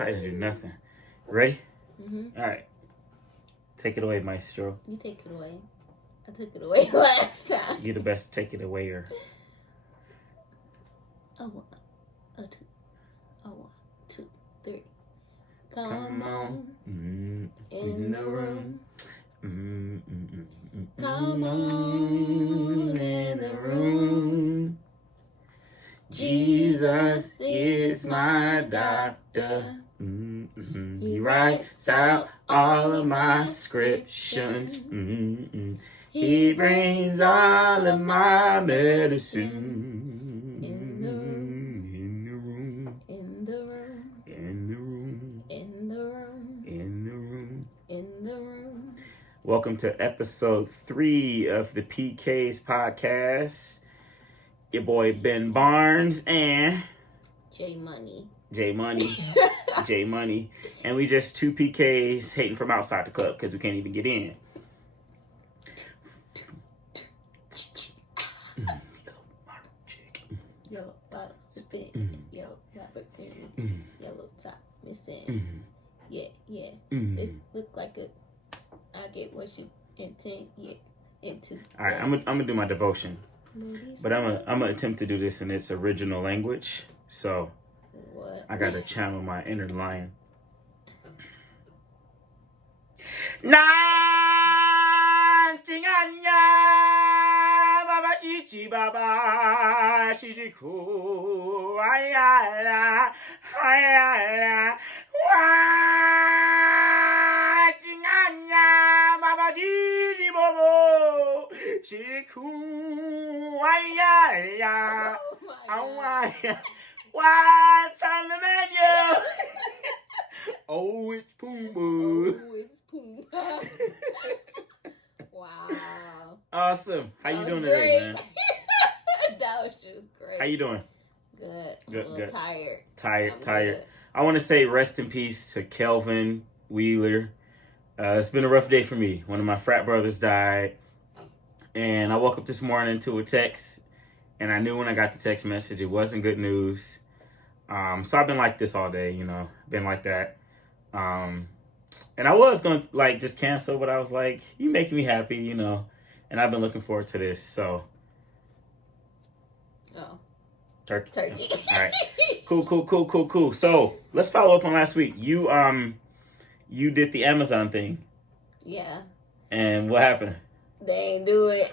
I didn't do nothing. Ready? Mm-hmm. All right. Take it away, Maestro. You take it away. I took it away last time. You're the best. Take it away. Oh, 1, 2, 1, 2, 3. Come on. in the room. Come on in the room. Jesus is my doctor. He writes out all of my scriptions. He brings all of my medicine. In the room. In the room. In the room. In the room. In the room. In the room. In the room. Welcome to episode 3 of the PK's podcast. Your boy Ben Barnes and J Money. J Money. And we just 2 PKs hating from outside the club because we can't even get in. Yellow bottle sipping. Yellow Lamborghini. Yellow top missing. Yeah. This look like I get what you intend. Yeah. Into. All right, I'm gonna do my devotion, but I'm gonna attempt to do this in its original language. So What? I gotta channel my inner lion. Oh my God. What's on the menu? Oh, it's Pumbaa. Oh, it's Pumbaa. Wow. Awesome. How you That doing was today, great. man? That was just great. How you doing? Good. I'm Good, a little good. tired. Tired. Good. I want to say rest in peace to Kelvin Wheeler. It's been a rough day for me. One of my frat brothers died. And I woke up this morning to a text. And I knew when I got the text message it wasn't good news. So I've been like this all day, been like that. And I was going to just cancel, but I was like, you make me happy, and I've been looking forward to this. So. Oh. Turkey. All right. Cool. So let's follow up on last week. You did the Amazon thing. Yeah. And what happened? They ain't do it.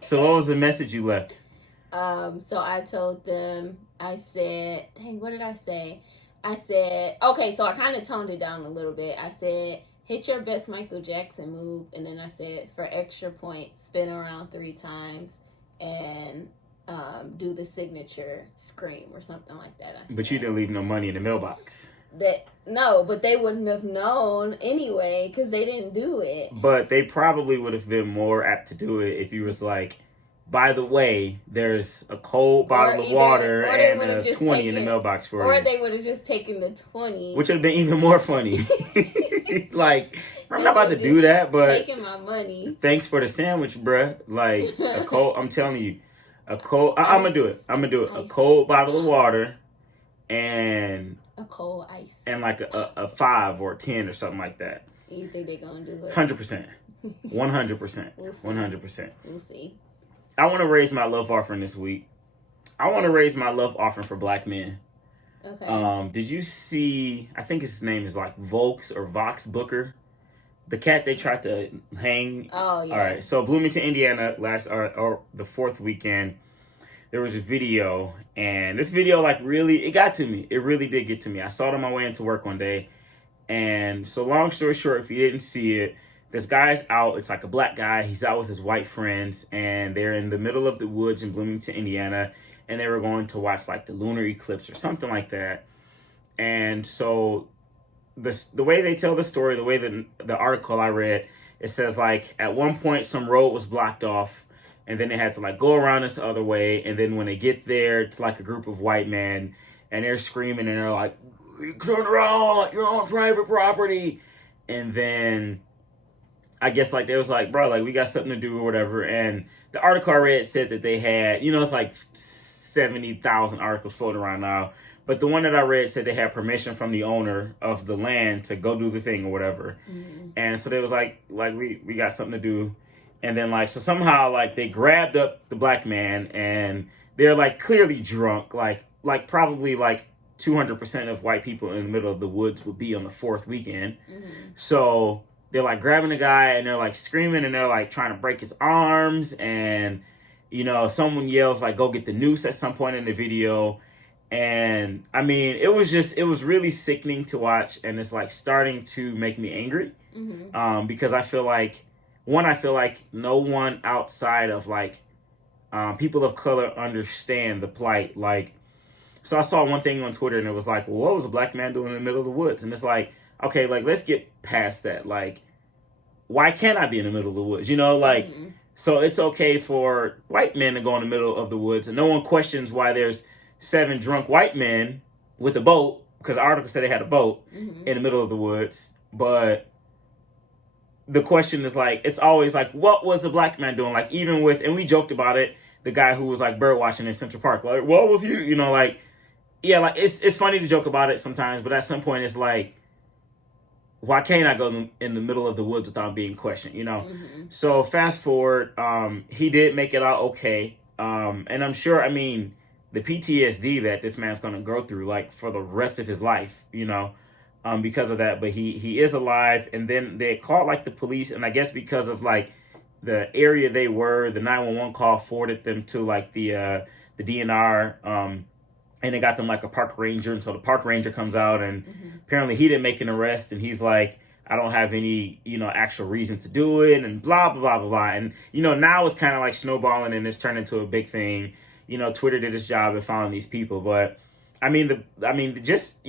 So what was the message you left? So I told them, I said, dang, what did I say? I said, okay, so I kind of toned it down a little bit. I said, hit your best Michael Jackson move. And then I said, for extra points, spin around 3 times and do the signature scream or something like that. But you didn't leave no money in the mailbox. No, but they wouldn't have known anyway because they didn't do it. But they probably would have been more apt to do it if you was like, by the way, there's a cold bottle of water and a 20 in the mailbox for you. Or they would have just taken the 20. Which would have been even more funny. I'm not about to do that, but taking my money. Thanks for the sandwich, bruh. Like, a cold, I'm telling you, I'm going to do it. A cold bottle of water and a cold ice. And like a 5 or a 10 or something like that. You think they're going to do it? 100%. 100%. We'll see. 100%. We'll see. I want to raise my love offering this week. I want to raise my love offering for black men. Okay. Did you see, I think his name is like Vox Booker, the cat they tried to hang. Oh, yeah. All right. So Bloomington, Indiana, or the 4th weekend, there was a video, and this video it got to me. It really did get to me. I saw it on my way into work one day, and so long story short, if you didn't see it, this guy's out. It's like a black guy. He's out with his white friends, and they're in the middle of the woods in Bloomington, Indiana, and they were going to watch like the lunar eclipse or something like that. And so the way they tell the story, the way the article I read, it says like at one point some road was blocked off, and then they had to like go around this other way, and then when they get there, it's like a group of white men, and they're screaming, and they're like, turn around, you're on private property. And then I guess like they was like, bro, like we got something to do or whatever. And the article I read said that they had, it's like 70,000 articles floating around now. But the one that I read said they had permission from the owner of the land to go do the thing or whatever. Mm-hmm. And so they was like we got something to do. And then like, so somehow like they grabbed up the black man and they're like clearly drunk, like probably like 200% of white people in the middle of the woods would be on the fourth weekend. Mm-hmm. So they're like grabbing the guy and they're like screaming and they're like trying to break his arms. And, someone yells like, go get the noose at some point in the video. And I mean, it was really sickening to watch. And it's like starting to make me angry. Mm-hmm. Because I feel like no one outside of like people of color understand the plight. Like, so I saw one thing on Twitter and it was like, well, what was a black man doing in the middle of the woods? And it's like, okay, like, let's get past that. Like, why can't I be in the middle of the woods? Mm-hmm. So it's okay for white men to go in the middle of the woods and no one questions why there's 7 drunk white men with a boat, because the article said they had a boat mm-hmm. in the middle of the woods. But the question is like, it's always like, what was the black man doing? Like, even with, and we joked about it, the guy who was like bird watching in Central Park, like, what was he, like, yeah, like it's funny to joke about it sometimes, but at some point it's like, why can't I go in the middle of the woods without being questioned, Mm-hmm. So fast forward, he did make it out okay. And I'm sure, I mean, the PTSD that this man's going to go through, like, for the rest of his life, because of that. But he is alive. And then they called, like, the police. And I guess because of, like, the area they were, the 911 call forwarded them to, like, the DNR. And they got them like a park ranger until the park ranger comes out. And mm-hmm. apparently he didn't make an arrest. And he's like, I don't have any, actual reason to do it. And blah, blah, blah, blah, blah. And, now it's kind of like snowballing and it's turned into a big thing. Twitter did its job at following these people. But just,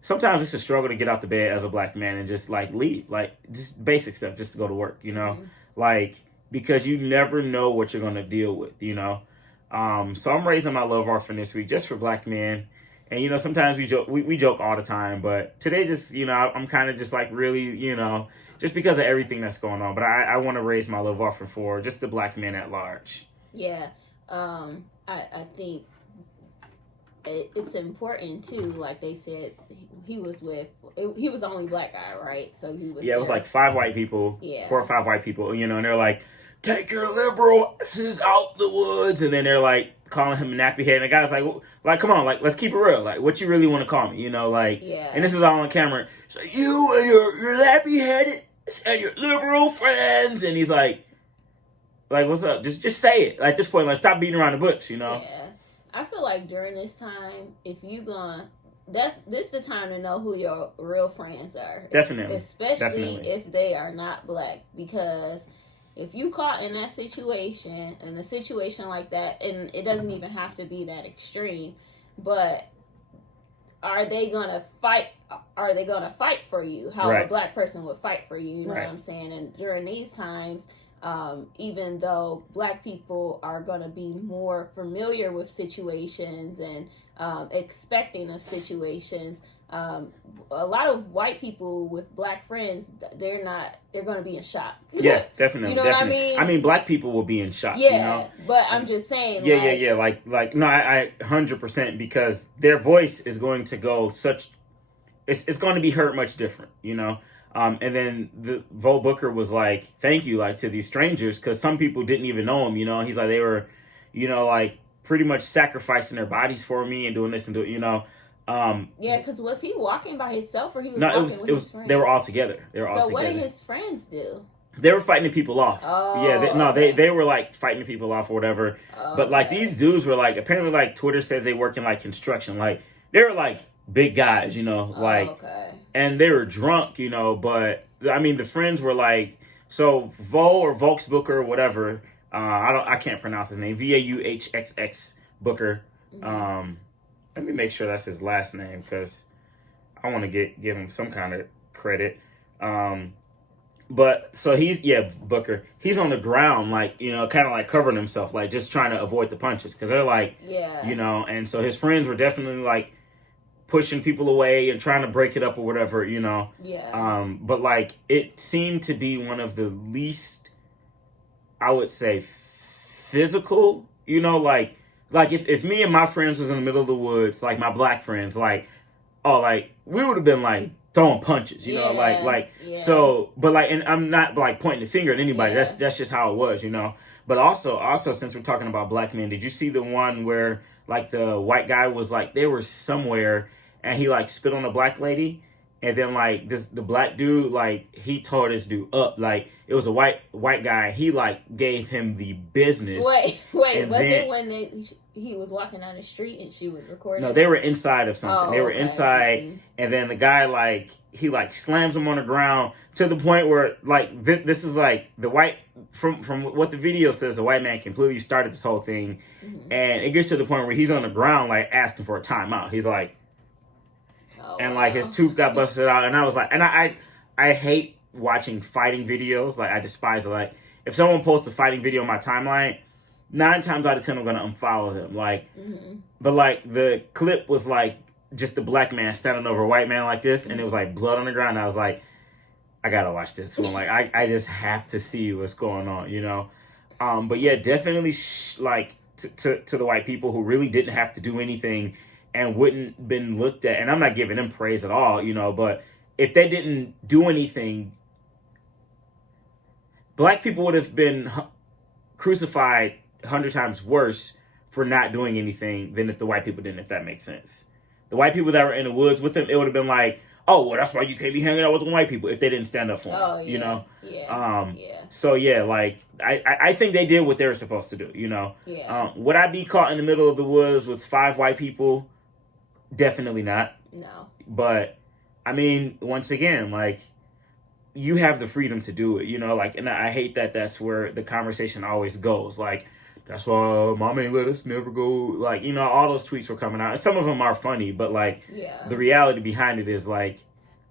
sometimes it's a struggle to get out the bed as a black man and just like leave, like just basic stuff, just to go to work, Mm-hmm. like, because you never know what you're going to deal with, So I'm raising my love offering this week just for black men. And, sometimes we joke all the time, but today just, I'm kind of just like really, just because of everything that's going on. But I want to raise my love offering for just the black men at large. Yeah. I think it's important too. Like they said, he was the only black guy, right? So he was. Yeah, it was like 5 white people. Yeah. 4 or 5 white people, and they're like, take your liberal asses out the woods. And then they're like calling him a nappy head. And the guy's like, come on, like, let's keep it real. Like, what you really want to call me, like, yeah. And this is all on camera. So you and your nappy headed and your liberal friends. And he's like, what's up? Just say it. Like, at this point, like, stop beating around the bush, Yeah. I feel like during this time, if you this the time to know who your real friends are. Definitely. Especially if they are not black. Because if you caught in that situation, in a situation like that, and it doesn't even have to be that extreme, but are they gonna fight? Are they gonna fight for you? How right. a black person would fight for you? You know right. what I'm saying? And during these times, even though black people are gonna be more familiar with situations and expecting of situations. A lot of white people with black friends, they're going to be in shock. Yeah, definitely. You know definitely. what I mean? I mean, black people will be in shock. Yeah, but I'm just saying. Yeah. Like, no, I 100%, because their voice is going to go it's going to be heard much different, And then Vo Booker was like, thank you, like, to these strangers, because some people didn't even know him, He's like, they were, like, pretty much sacrificing their bodies for me and doing this and doing, yeah, because was he walking by himself or he was walking with his friends? They were all together. So what did his friends do? They were fighting the people off. Oh, yeah, okay. they were like fighting the people off or whatever. Okay. But like these dudes were like, apparently like Twitter says they work in like construction. Like they were like big guys, like, okay. And they were drunk, but I mean the friends were like, so Vo or Volks Booker or whatever. I can't pronounce his name. Vauxx Booker. Mm-hmm. Let me make sure that's his last name because I want to give him some kind of credit. But so Booker. He's on the ground, like, kind of like covering himself, like just trying to avoid the punches because they're like, yeah, and so his friends were definitely like pushing people away and trying to break it up or whatever, you know. Yeah. But like it seemed to be one of the least, I would say, physical, you know, like if me and my friends was in the middle of the woods, like my black friends, like, oh, like we would have been like throwing punches, you know, like Yeah. so, but like, and I'm not like pointing the finger at anybody. Yeah. That's just how it was, you know. But also since we're talking about black men, did you see the one where like the white guy was like they were somewhere and he like spit on a black lady, and then like the black dude, like he tore this dude up, like it was a white guy, he like gave him the business. Wait, and was then, it when he was walking down the street and she was recording? no, they were inside of something. Oh, they were okay. inside, and then the guy like he like slams him on the ground to the point where like this is like the white, from what the video says, the white man completely started this whole thing, and it gets to the point where he's on the ground like asking for a timeout. He's like, and like his tooth got busted out, and I was like, and I hate watching fighting videos. Like I despise it. Like if someone posts a fighting video on my timeline, 9 times out of 10 I'm gonna unfollow them. Like, but like the clip was like just a black man standing over a white man like this, and it was like blood on the ground. And I was like, I gotta watch this one. Like I just have to see what's going on, you know. But yeah, definitely like to the white people who really didn't have to do anything and wouldn't been looked at, and I'm not giving them praise at all, you know, but if they didn't do anything, black people would have been crucified 100 times worse for not doing anything than if the white people didn't, if that makes sense. The white people that were in the woods with him, it would have been like, oh, well, that's why you can't be hanging out with the white people, if they didn't stand up for him, yeah. you know? Yeah. So yeah, like I think they did what they were supposed to do, you know? Yeah. Would I be caught in the middle of the woods with 5 white people? Definitely not. No. But I mean, once again, like you have the freedom to do it, you know, like, and I hate that that's where the conversation always goes. Like, that's why mom ain't let us never go. Like, you know, all those tweets were coming out. And some of them are funny, but like the reality behind it is like,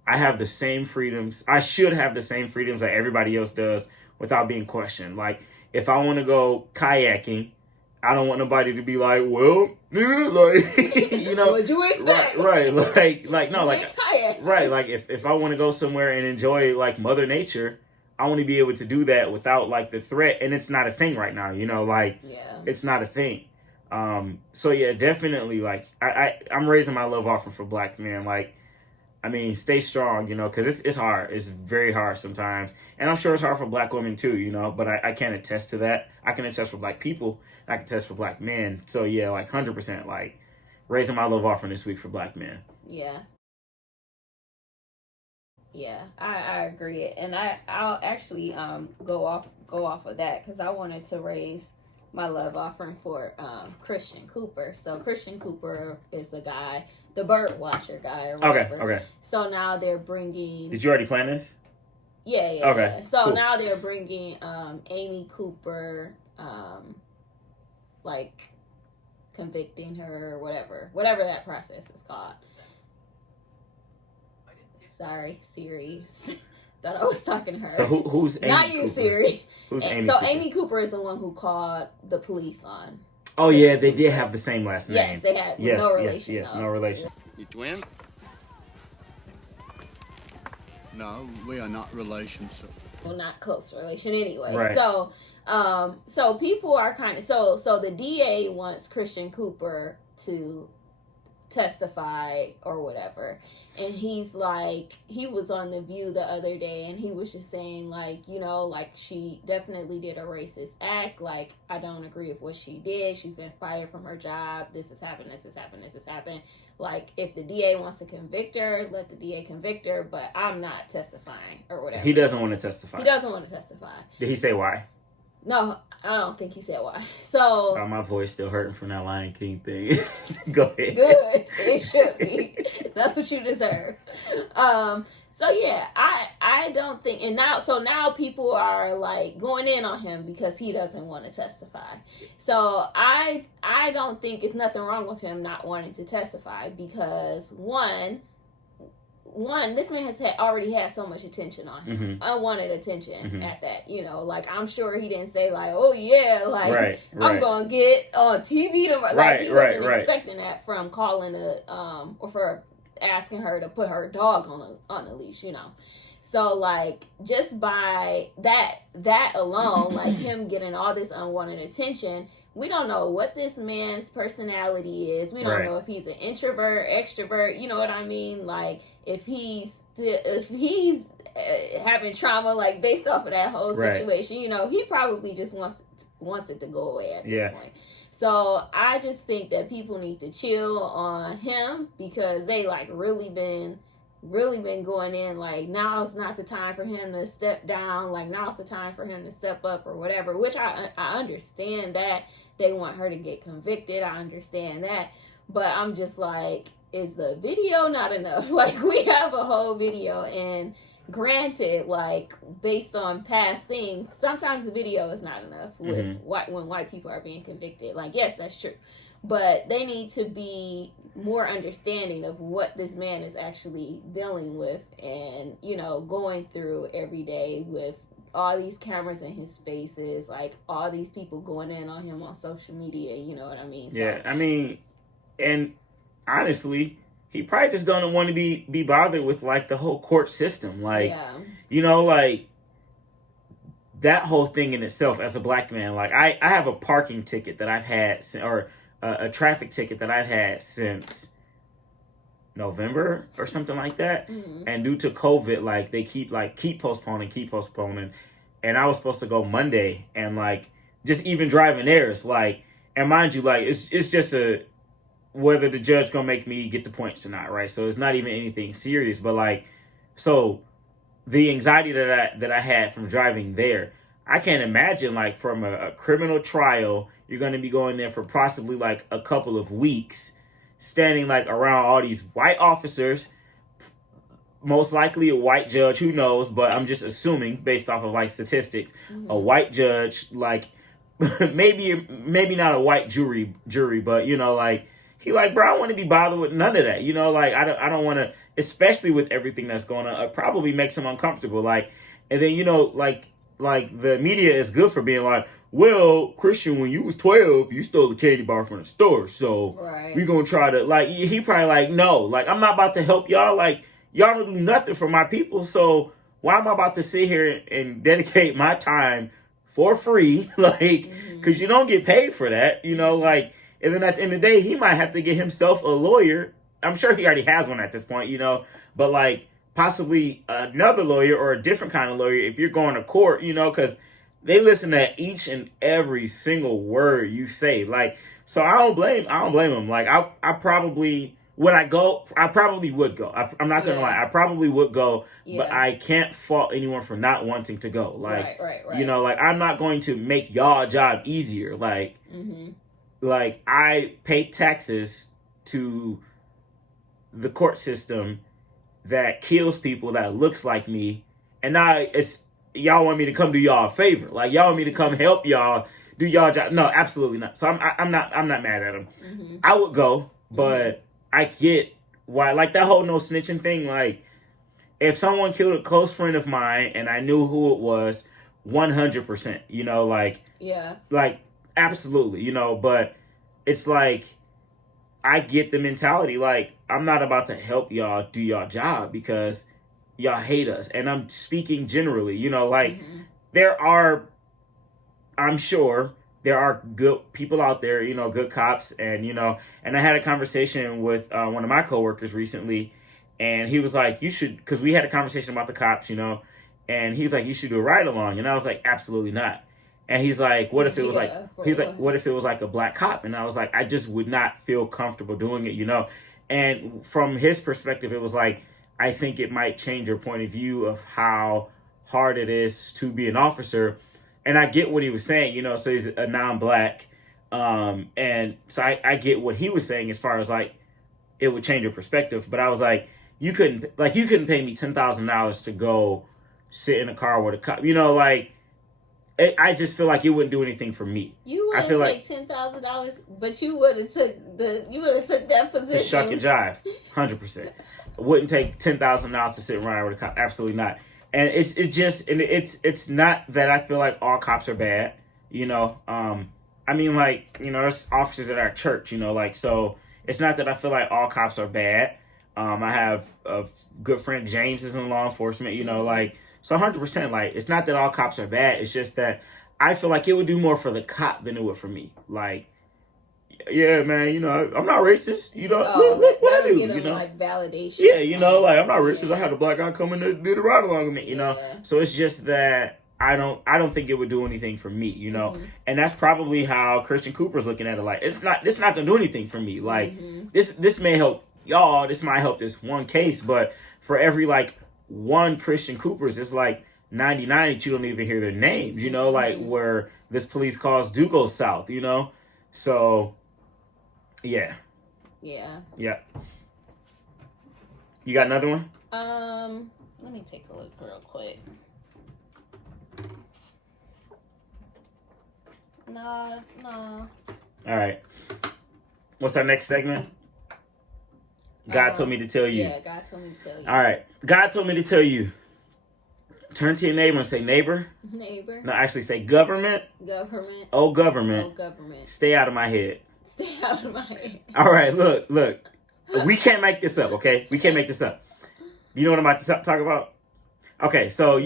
I have the same freedoms. I should have the same freedoms that everybody else does without being questioned. Like, if I want to go kayaking, I don't want nobody to be like, well, like, you know, what'd you expect? Right, like no, like, right, like if I want to go somewhere and enjoy like Mother Nature, I want to be able to do that without like the threat, and it's not a thing right now, you know, like, it's not a thing. So yeah, definitely, like, I'm raising my love offering for black men, like, I mean, stay strong, you know, because it's hard. It's very hard sometimes. And I'm sure it's hard for black women too, you know, but I can't attest to that. I can attest for black people. I can attest for black men. So yeah, like 100%, like raising my love offering this week for black men. Yeah. Yeah, I agree. And I'll actually go off of that because I wanted to raise my love offering for Christian Cooper. So Christian Cooper is the guy, the bird watcher guy or whatever. Okay. So now they're bringing... Did you already plan this? Yeah. Okay. Yeah. So cool. now they're bringing Amy Cooper, like convicting her or whatever that process is called. Sorry, Siri. Thought I was talking to her. So who's Amy Not you, Cooper? Siri. Who's Amy So Cooper? Amy Cooper is the one who called the police on. Oh yeah, they did have the same last name. Yes, they had no relation. Yes, no relation. You twins? No, we are not relations. Well, not close relation anyway. Right. So people are kind of so the DA wants Christian Cooper to testify or whatever, and he's like, he was on The View the other day and he was just saying like, you know, like she definitely did a racist act, like I don't agree with what she did, she's been fired from her job, this has happened, like if the DA wants to convict her, let the DA convict her, but I'm not testifying or whatever. He doesn't want to testify. Did he say why? No, I don't think he said why. So my voice still hurting from that Lion King thing. Go ahead. Good. It should be. That's what you deserve. So yeah, I don't think, and now people are like going in on him because he doesn't want to testify. So I don't think it's nothing wrong with him not wanting to testify because one, this man has already had so much attention on him, unwanted attention at that, you know, like I'm sure he didn't say like, oh yeah, like right. I'm gonna get on TV tomorrow. Like he wasn't expecting that from calling or for asking her to put her dog on a leash, you know. So like just by that alone, like him getting all this unwanted attention, we don't know what this man's personality is. We don't know if he's an introvert, extrovert, you know what I mean? Like if he's having trauma, like based off of that whole situation, you know, he probably just wants it to go away at this point. So I just think that people need to chill on him, because they like really been going in, like now's not the time for him to step down, like now's the time for him to step up or whatever, which I understand that they want her to get convicted. I understand that, but I'm just like, is the video not enough? Like we have a whole video, and granted, like based on past things, sometimes the video is not enough with when white people are being convicted. Like yes, that's true, but they need to be more understanding of what this man is actually dealing with, and you know, going through every day with all these cameras in his faces, like all these people going in on him on social media, you know what I mean? So, yeah, I mean, and honestly, he probably just don't want to be bothered with like the whole court system, like you know, like that whole thing in itself. As a black man, like I have a parking ticket that I've had, or a traffic ticket that I've had since November or something like that. And due to COVID, like they keep postponing. And I was supposed to go Monday, and like just even driving there, it's like, and mind you, like it's just whether the judge gonna make me get the points or not, right? So it's not even anything serious, but like, so the anxiety that I had from driving there, I can't imagine like from a criminal trial, you're going to be going there for possibly like a couple of weeks, standing like around all these white officers, most likely a white judge, who knows, but I'm just assuming based off of like statistics, a white judge, like maybe not a white jury, but you know, like he like, bro, I don't want to be bothered with none of that, you know, like I don't want to, especially with everything that's going on. It probably makes him uncomfortable, like, and then you know, like the media is good for being like, well, Christian, when you was 12, you stole a candy bar from the store, so we gonna try to, like, he probably like, no, like, I'm not about to help y'all, like, y'all don't do nothing for my people, so why am I about to sit here and dedicate my time for free, like, because you don't get paid for that, you know, like, and then at the end of the day, he might have to get himself a lawyer. I'm sure he already has one at this point, you know, but like, possibly another lawyer or a different kind of lawyer if you're going to court, you know, because they listen to each and every single word you say. Like, so I don't blame him. Like, I probably, when I go, I probably would go. I'm not going to lie. I probably would go, but I can't fault anyone for not wanting to go. Like, you know, like, I'm not going to make y'all job easier. Like, like I pay taxes to the court system that kills people that looks like me, and now it's y'all want me to come do y'all a favor, like y'all want me to come help y'all do y'all job. No, absolutely not. So I'm not mad at him. I would go, but I get why, like that whole no snitching thing. Like if someone killed a close friend of mine and I knew who it was, 100%, you know, like like absolutely, you know, but it's like I get the mentality, like I'm not about to help y'all do y'all job because y'all hate us. And I'm speaking generally, you know, like there are, I'm sure there are good people out there, you know, good cops. And, you know, and I had a conversation with one of my coworkers recently, and he was like, you should, because we had a conversation about the cops, you know, and he's like, you should do a ride along. And I was like, absolutely not. And he's like, what if it was what if it was like a black cop? And I was like, I just would not feel comfortable doing it, you know? And from his perspective, it was like, I think it might change your point of view of how hard it is to be an officer. And I get what he was saying, you know, so he's a non-black. And so I get what he was saying as far as like, it would change your perspective. But I was like, you couldn't pay me $10,000 to go sit in a car with a cop, you know, like, I just feel like it wouldn't do anything for me. You wouldn't take $10,000, but you would have took that position to shuck and jive, 100%. Wouldn't take $10,000 to sit and ride with a cop, absolutely not. And it's not that I feel like all cops are bad, you know. I mean, like, you know, there's officers at our church, you know, like, so it's not that I feel like all cops are bad. I have a good friend, James, is in law enforcement, like, so 100%, like, it's not that all cops are bad. It's just that I feel like it would do more for the cop than it would for me. Like, yeah, man, I'm not racist. Look what I do, like validation. Yeah, like, I'm not racist. I had a black guy come in and did a ride along with me, So it's just that I don't think it would do anything for me, And that's probably how Christian Cooper's looking at it. Like, it's not gonna do anything for me. Like, this may help y'all, this might help this one case, but for every like one Christian Coopers, it's like 99 that you don't even hear their names, like where this police calls do go south, So yeah. You got another one? Let me take a look real quick. No. All right. What's our next segment? God told me to tell you. Yeah, God told me to tell you. All right. God told me to tell you. Turn to your neighbor and say, neighbor. Neighbor. No, actually say government. Government. Oh, government. Oh, government. Stay out of my head. Stay out of my head. All right. Look. We can't make this up, okay? We can't make this up. You know what I'm about to talk about? Okay, so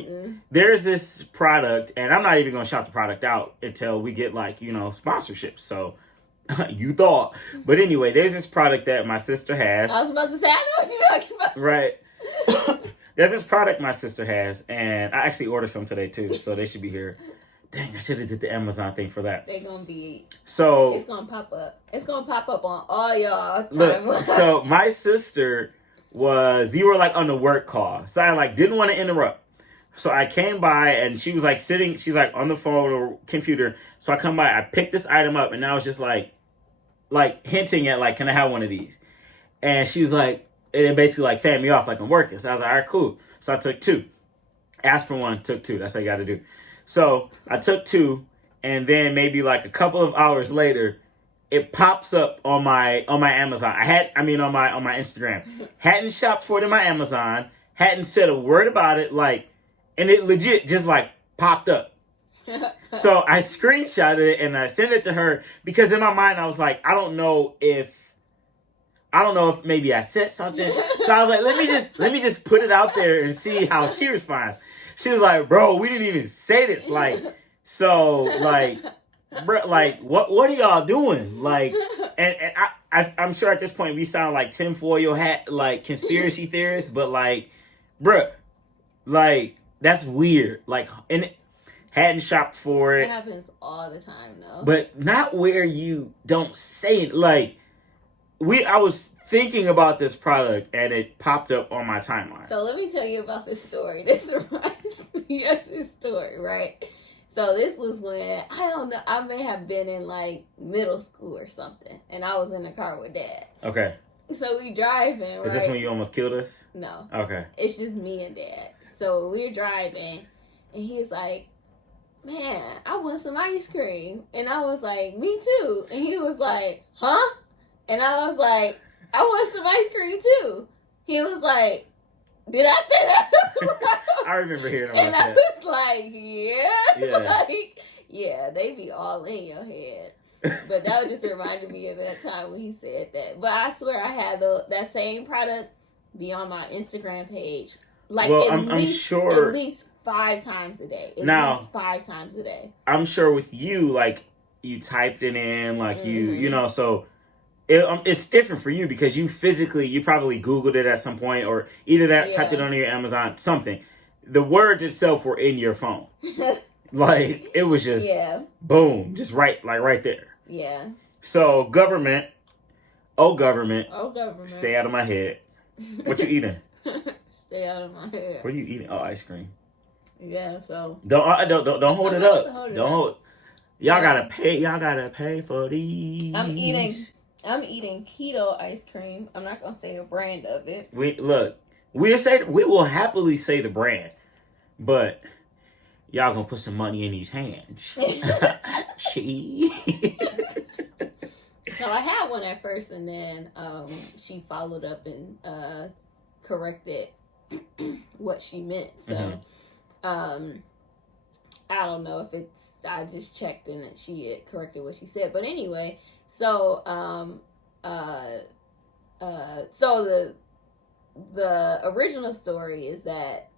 there's this product, and I'm not even going to shout the product out until we get, like, sponsorships. So, you thought. But anyway, there's this product that my sister has. I was about to say, I know what you're talking about. Right. There's this product my sister has, and I actually ordered some today, too, so they should be here. Dang, I should have did the Amazon thing for that. They're going to be... So... It's going to pop up. It's going to pop up on all y'all timelines. Look, so my sister... you were like on the work call. So I like didn't want to interrupt. So I came by and she was like sitting, she's like on the phone or computer. So I come by, I picked this item up and I was just like hinting at like, can I have one of these? And she was like, and it basically like fanned me off like I'm working. So I was like, all right, cool. So I took two. Asked for one, took two. That's what you got to do. So I took two and then maybe like a couple of hours later, it pops up on my Amazon. On my Instagram. Hadn't shopped for it in my Amazon. Hadn't said a word about it. Like, and it legit just like popped up. So I screenshotted it and I sent it to her because in my mind I was like, I don't know if maybe I said something. So I was like, let me just put it out there and see how she responds. She was like, bro, we didn't even say this. Like, so like. Bro, like, what are y'all doing? Like, and I'm sure at this point we sound like tinfoil hat, like conspiracy theorists, but like, bruh, like, that's weird. Like, and it hadn't shopped for it. It happens all the time, though. But not where you don't say it. Like, I was thinking about this product and it popped up on my timeline. So let me tell you about this story. This reminds me of this story, right? So this was when, I don't know, I may have been in like middle school or something. And I was in the car with Dad. Okay. So we driving, right? Is this when you almost killed us? No. Okay. It's just me and Dad. So we're driving and he's like, man, I want some ice cream. And I was like, me too. And he was like, huh? And I was like, I want some ice cream too. He was like, did I say that? I remember hearing about that. And I was like, yeah. Like, yeah, they be all in your head. But that just reminded me of that time when he said that. But I swear I had that same product be on my Instagram page. Like, well, I'm sure. At least 5 times a day. At least 5 times a day. I'm sure with you, like, you typed it in, like, you know, so... it's different for you because you probably Googled it at some point or either that typed it on your Amazon, something. The words itself were in your phone. Like, it was just, boom, just right there. Yeah. So, government, government, stay out of my head. What you eating? Stay out of my head. What are you eating? Oh, ice cream. Yeah, so. Don't hold it up. Don't hold. Y'all gotta pay for these. I'm eating keto ice cream. I'm not gonna say the brand of it. We will happily say the brand, but y'all gonna put some money in these hands. She. So I had one at first, and then she followed up and corrected what she meant. So I don't know if it's. I just checked and she had corrected what she said. But anyway, so so the original story is that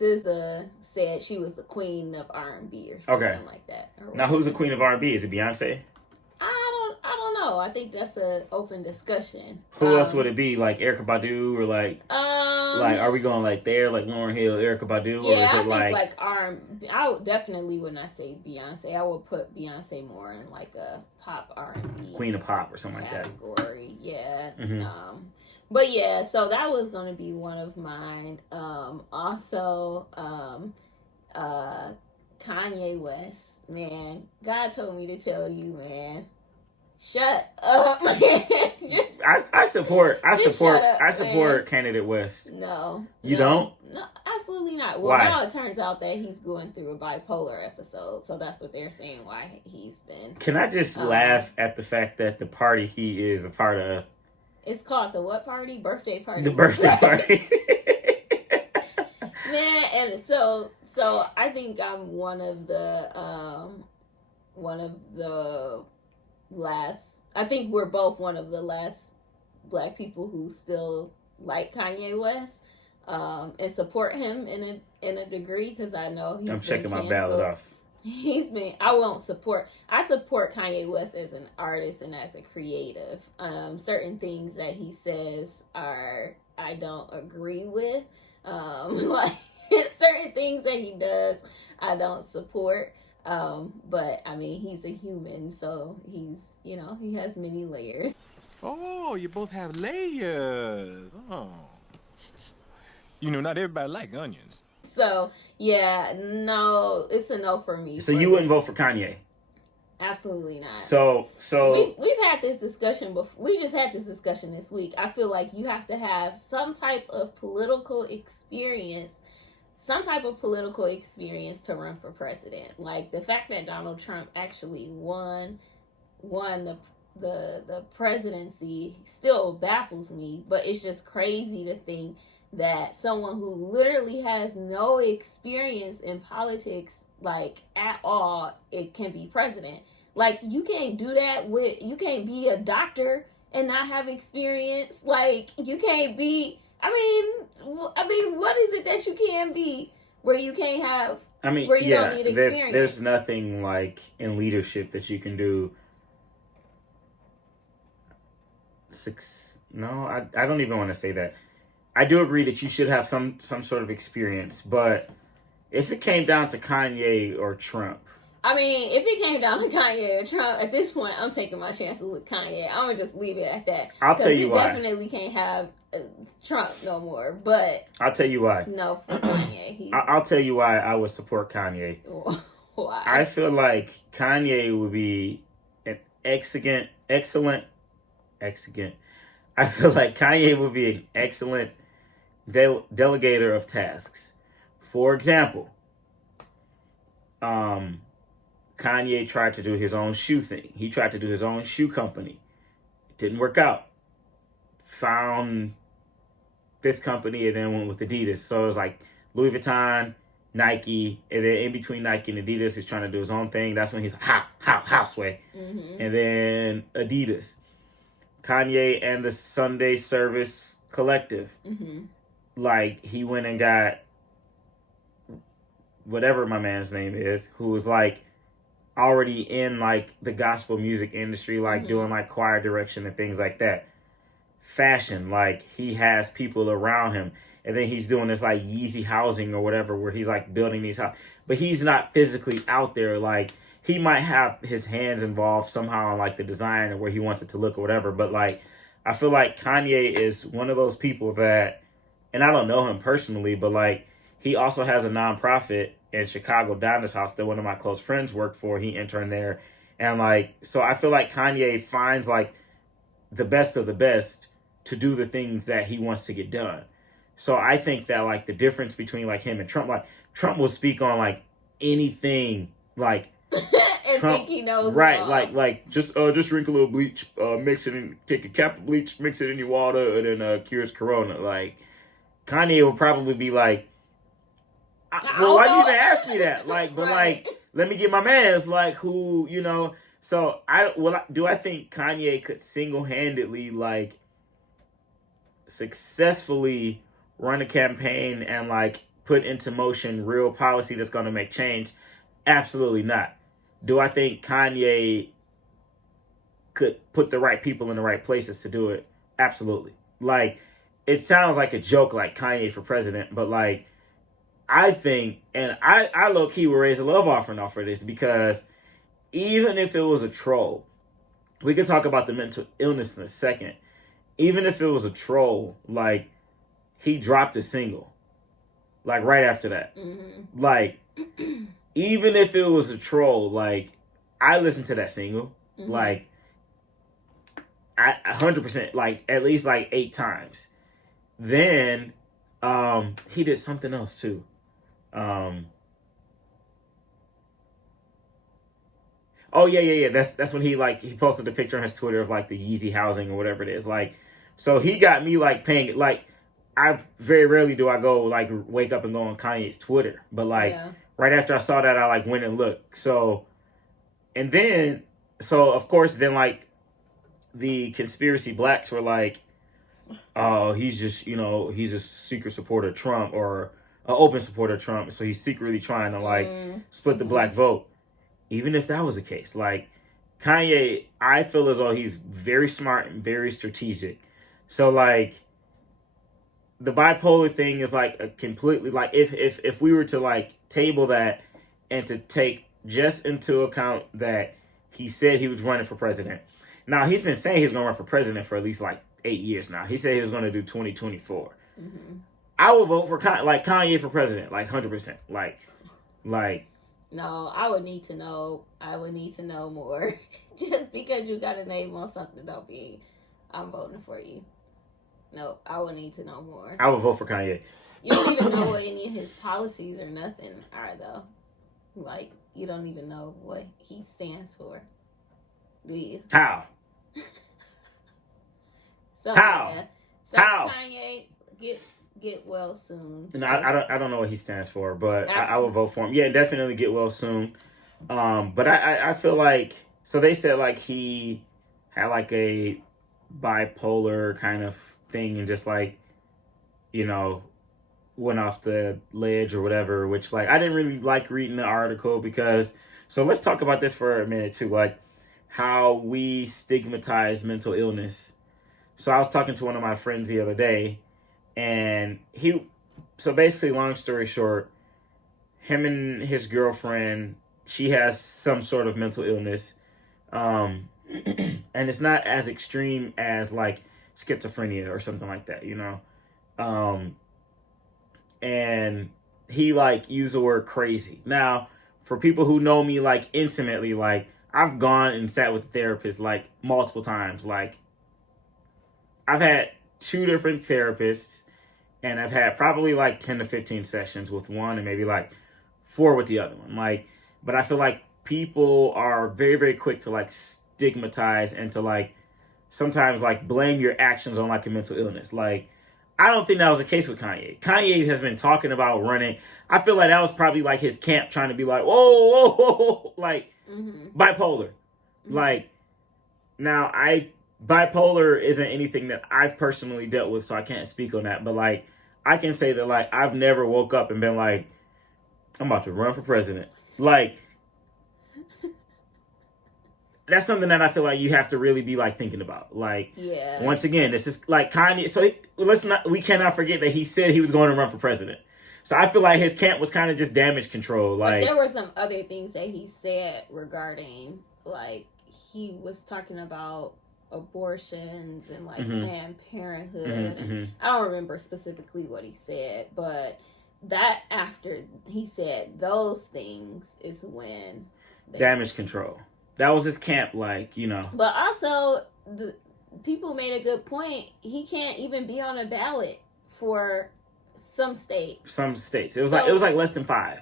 SZA said she was the queen of R&B or something like that. Now, who's the queen of R&B? Is it Beyonce? I don't know. I think that's an open discussion. Who else would it be? Like Erykah Badu or like are we going like there, like Lauryn Hill, Erykah Badu, or is it like R&B? I would definitely would not say Beyonce. I would put Beyonce more in like a pop R&B, queen of pop or something category. Like that. Yeah. Mm-hmm. But yeah, so that was going to be one of mine. Also, Kanye West, man. God told me to tell you, man. Shut up, man. I support man. candidate West. No. You don't? No, absolutely not. Well, why? Now it turns out that he's going through a bipolar episode, so that's what they're saying why he's been. Can I just laugh at the fact that the party he is a part of? It's called the what party? Birthday party. The birthday party. Man, and so I think I'm one of the last. I think we're both one of the last Black people who still like Kanye West and support him in a degree, because I know he's I'm checking been my ballot off. I support Kanye West as an artist and as a creative. Certain things that he says I don't agree with. Like certain things that he does I don't support. But I mean, he's a human, so he has many layers. Oh, you both have layers. Oh. Not everybody like onions. So, yeah, no, it's a no for me. So you wouldn't vote for Kanye? Absolutely not. So we've had this discussion before. We just had this discussion this week. I feel like you have to have some type of political experience to run for president. Like the fact that Donald Trump actually won the presidency still baffles me, but it's just crazy to think that someone who literally has no experience in politics, like at all, it can be president. Like you can't do that you can't be a doctor and not have experience. Like you can't be, I mean, what is it that you can be where you can't have, where you don't need experience? There's nothing like in leadership that you can do. I don't even want to say that. I do agree that you should have some sort of experience, but if it came down to Kanye or Trump, I mean, if it came down to Kanye or Trump, at this point, I'm taking my chances with Kanye. I'm gonna just leave it at that. I'll tell you why. Definitely can't have Trump no more. But I'll tell you why. No, for Kanye. I'll tell you why I would support Kanye. Why? I feel like Kanye would be an excellent. I feel like Kanye would be an excellent delegator of tasks. For example, Kanye tried to do his own shoe thing. He tried to do his own shoe company. It didn't work out. Found this company and then went with Adidas. So it was like Louis Vuitton, Nike, and then in between Nike and Adidas, he's trying to do his own thing. That's when he's Houseway. Mm-hmm. And then Adidas. Kanye and the Sunday Service Collective. Mm-hmm. Like, he went and got whatever my man's name is, who was like already in like the gospel music industry, like doing like choir direction and things like that. Fashion, like he has people around him, and then he's doing this like Yeezy housing or whatever, where he's like building these houses, but he's not physically out there. Like he might have his hands involved somehow in like the design or where he wants it to look or whatever. But like, I feel like Kanye is one of those people that, and I don't know him personally, but like he also has a nonprofit in Chicago, Donda's House, that one of my close friends worked for. He interned there. And like, so I feel like Kanye finds like the best of the best to do the things that he wants to get done. So I think that like the difference between like him and Trump, like Trump will speak on like anything, like and Trump, think he knows right? Like just drink a little bleach, mix it in, take a cap of bleach, mix it in your water, and then cures corona. Like Kanye will probably be like, well, why you even ask me that? Like, but right. Like, let me get my man's like who, you know. So do I think Kanye could single-handedly like successfully run a campaign and like put into motion real policy that's going to make change? Absolutely not. Do I think Kanye could put the right people in the right places to do it? Absolutely. Like, it sounds like a joke, like Kanye for president, but like, I think, and I low key will raise a love offering off of this, because even if it was a troll, we can talk about the mental illness in a second. Even if it was a troll, like, he dropped a single, like right after that. Mm-hmm. Like, even if it was a troll, like, I listened to that single, Mm-hmm. like, 100%, like at least like 8 times. Then, he did something else too. Oh yeah. That's when he posted a picture on his Twitter of like the Yeezy housing or whatever it is. Like, so he got me like paying, like, I very rarely do I go like wake up and go on Kanye's Twitter, but like right after I saw that, I like went and looked. So, and then, so of course, then like the conspiracy blacks were like, oh, he's just, he's a secret supporter of Trump, or an open supporter of Trump. So he's secretly trying to like split the black vote. Even if that was the case, like, Kanye, I feel as though he's very smart and very strategic. So like, the bipolar thing is like a completely, like, if we were to like table that and to take just into account that he said he was running for president. Now, he's been saying he's going to run for president for at least like 8 years now. He said he was going to do 2024. Mm-hmm. I would vote for Kanye for president, like 100%. Like. No, I would need to know. I would need to know more. Just because you got a name on something don't mean I'm voting for you. No, I would need to know more. I would vote for Kanye. You don't even know what any of his policies or nothing are, though. Like, you don't even know what he stands for, do you? How? So, How? Yeah. So How? Kanye, get well soon. No, I don't know what he stands for, but I would vote for him. Yeah, definitely get well soon. But I feel like, so they said like he had like a bipolar kind of thing and just like, went off the ledge or whatever, which like I didn't really like reading the article, because, so let's talk about this for a minute too, like how we stigmatize mental illness. So I was talking to one of my friends the other day, and so basically, long story short, him and his girlfriend, she has some sort of mental illness. And it's not as extreme as like schizophrenia or something like that, and he like used the word crazy. Now, for people who know me like intimately, like I've gone and sat with therapists like multiple times. Like, I've had 2 different therapists, and I've had probably like 10 to 15 sessions with one and maybe like 4 with the other one. Like, but I feel like people are very, very quick to like stigmatize and to like sometimes like blame your actions on like a mental illness. Like, I don't think that was the case with Kanye. Kanye has been talking about running. I feel like that was probably like his camp trying to be like, whoa, like bipolar. Like, now bipolar isn't anything that I've personally dealt with, so I can't speak on that. But like, I can say that like I've never woke up and been like, I'm about to run for president. Like, that's something that I feel like you have to really be like thinking about. Like, once again, this is like Kanye. So we cannot forget that he said he was going to run for president. So I feel like his camp was kind of just damage control. Like, but there were some other things that he said regarding, like, he was talking about abortions and like Planned Parenthood. And I don't remember specifically what he said, but that after he said those things is when damage control. That was his camp, like, But also, the people made a good point. He can't even be on a ballot for some states. Some states. It was like less than 5.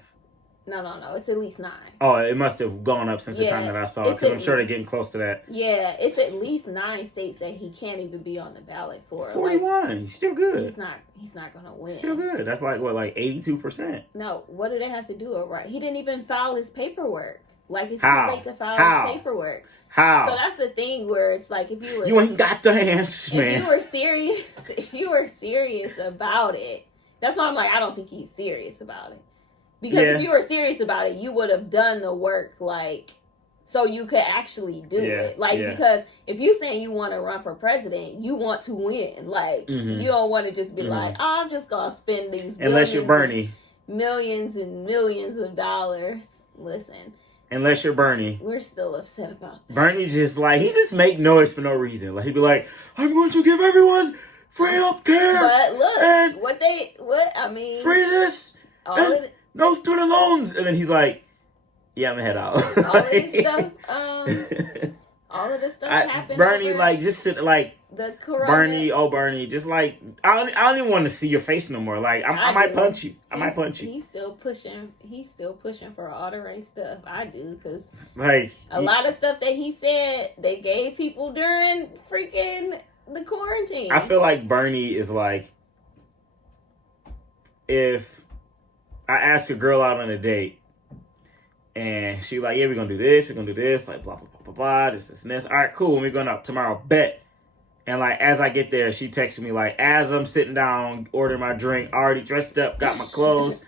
No. It's at least 9. Oh, it must have gone up since the time that I saw it, because I'm sure they're getting close to that. Yeah, it's at least 9 states that he can't even be on the ballot for. 41. Like, he's still good. He's not gonna win. Still good. That's like what, like 82%. No, what do they have to do it right? He didn't even file his paperwork. Like, it's How? too late to file How? his paperwork. How? So that's the thing where it's like, if you were... You ain't got the answers, man. If you were serious about it, that's why I'm like, I don't think he's serious about it. Because if you were serious about it, you would have done the work, like, so you could actually do it. Like, because if you saying you want to run for president, you want to win. Like, you don't want to just be like, oh, I'm just going to spend these unless you're Bernie. Millions and millions of dollars. Listen. Unless you're Bernie. We're still upset about that. Bernie just, like, he just make noise for no reason. Like, he'd be like, I'm going to give everyone free health care. But look, and free this. And no student loans. And then he's like, yeah, I'm gonna head out. All of this stuff, all of this stuff happened. Bernie, like, just sit, like, the corona. Bernie, just like, I don't even want to see your face no more. Like, I might punch you. I might punch you. He's still pushing for all the right stuff. I do, because like a lot of stuff that he said they gave people during freaking the quarantine. I feel like Bernie is like, if I ask a girl out on a date, and she like, yeah, we're gonna do this, like blah blah blah blah blah, this and this. All right, cool. We're going out tomorrow. Bet. And like as I get there, she texted me like as I'm sitting down, ordering my drink, already dressed up, got my clothes,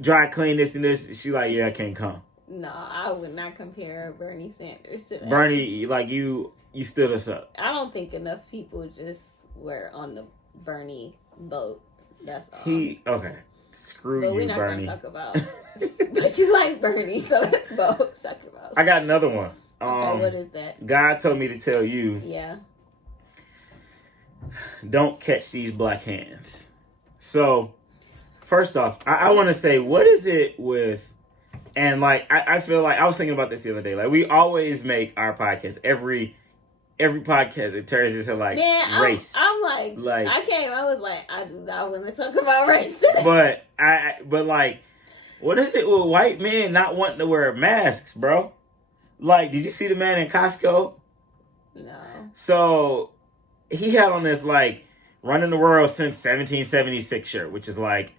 dry clean this and this. She like, yeah, I can't come. No, I would not compare Bernie Sanders to that. Bernie, like you stood us up. I don't think enough people just were on the Bernie boat. That's all. Okay. Screw but you, we're not Bernie. Gonna talk about. But you like Bernie, so let's go talk about. I got another one. Okay, what is that? God told me to tell you. Yeah. Don't catch these black hands. So, first off, I want to say, what is it with, and like, I feel like, I was thinking about this the other day. Like, we always make our podcast, every podcast, it turns into like race. I'm like, I was like, I do not want to talk about race. but like, what is it with white men not wanting to wear masks, bro? Like, did you see the man in Costco? No. So, he had on this, like, running the world since 1776 shirt, which is, like,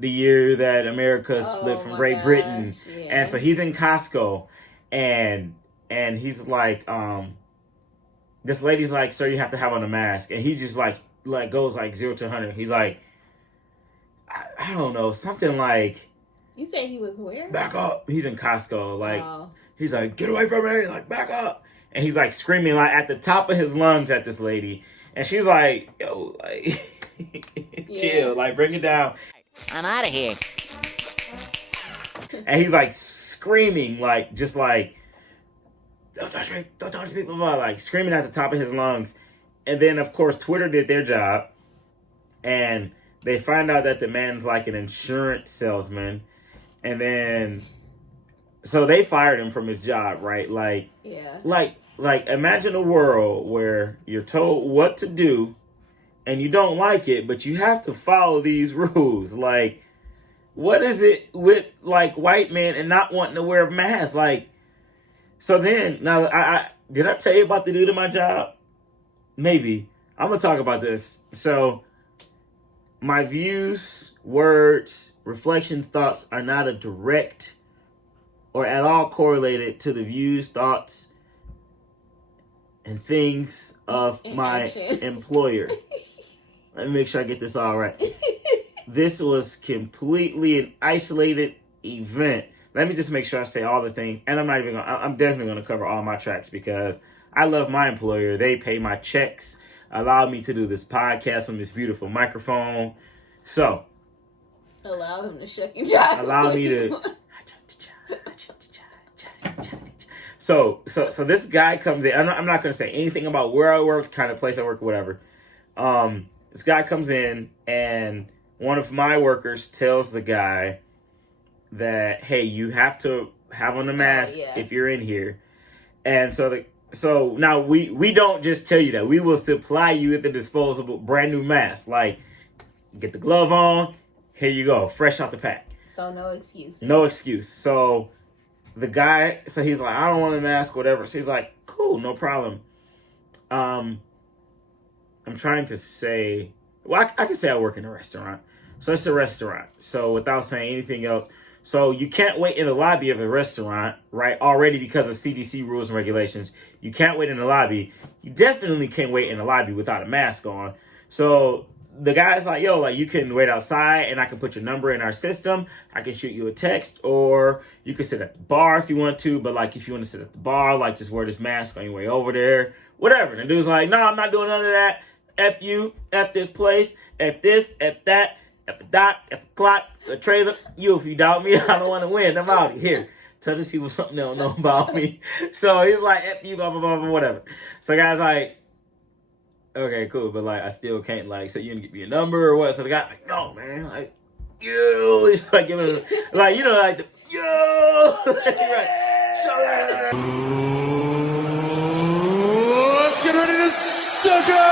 the year that America split from Great Britain. Yeah. And so he's in Costco, and he's like, this lady's like, sir, you have to have on a mask. And he just, like goes, like, 0 to 100. He's like, I don't know, something like... You say he was where? Back up. He's in Costco, like, he's like, get away from me, like, back up. And he's like screaming like at the top of his lungs at this lady. And she's like, yo, like, chill, like bring it down. I'm out of here. And he's like screaming, like, just like, don't touch me, blah, blah, blah, like screaming at the top of his lungs. And then, of course, Twitter did their job. And they find out that the man's like an insurance salesman. And then, so they fired him from his job, right? Like, yeah. Like, imagine a world where you're told what to do and you don't like it, but you have to follow these rules. Like, what is it with, like, white men and not wanting to wear a mask? Like, so then, now, did I tell you about the dude at my job? Maybe. I'm going to talk about this. So, my views, words, reflections, thoughts are not a direct or at all correlated to the views, thoughts, and things of my employer. Let me make sure I get this all right. This was completely an isolated event. Let me just make sure I say all the things. And I'm definitely going to cover all my tracks because I love my employer. They pay my checks, allow me to do this podcast on this beautiful microphone. So. Allow him to shuck and jive. Allow me to. So this guy comes in. I'm not going to say anything about where I work, kind of place I work, whatever. This guy comes in, and one of my workers tells the guy that, hey, you have to have on a mask if you're in here. And so now we don't just tell you that. We will supply you with the disposable brand new mask. Like, get the glove on. Here you go. Fresh out the pack. So no excuse. No excuse. So the guy, so he's like, I don't want a mask, whatever. So he's like, cool, no problem. I'm trying to say, well, I can say I work in a restaurant. So it's a restaurant. So without saying anything else, So you can't wait in the lobby of the restaurant, right? Already because of CDC rules and regulations, you can't wait in the lobby. You definitely can't wait in the lobby without a mask on. So the guy's like, yo, like you can wait outside and I can put your number in our system. I can shoot you a text, or you can sit at the bar if you want to. But like if you want to sit at the bar, like just wear this mask on your way over there, whatever. And the dude's like, no, I'm not doing none of that. F you, F this place, F this, F that. F a dot, F a clock, a trailer. You, if you doubt me, I don't want to win. I'm out of here. Tell these people something they don't know about me. So he's like, F you, blah, blah, blah, blah, whatever. So the guy's like, okay, cool. But like, I still can't like say you gonna give me a number or what. So the guy's like, no, man. Like, yo. He's like giving him, like, you know, like, the, yo. Right. So, Let's get ready to sucker!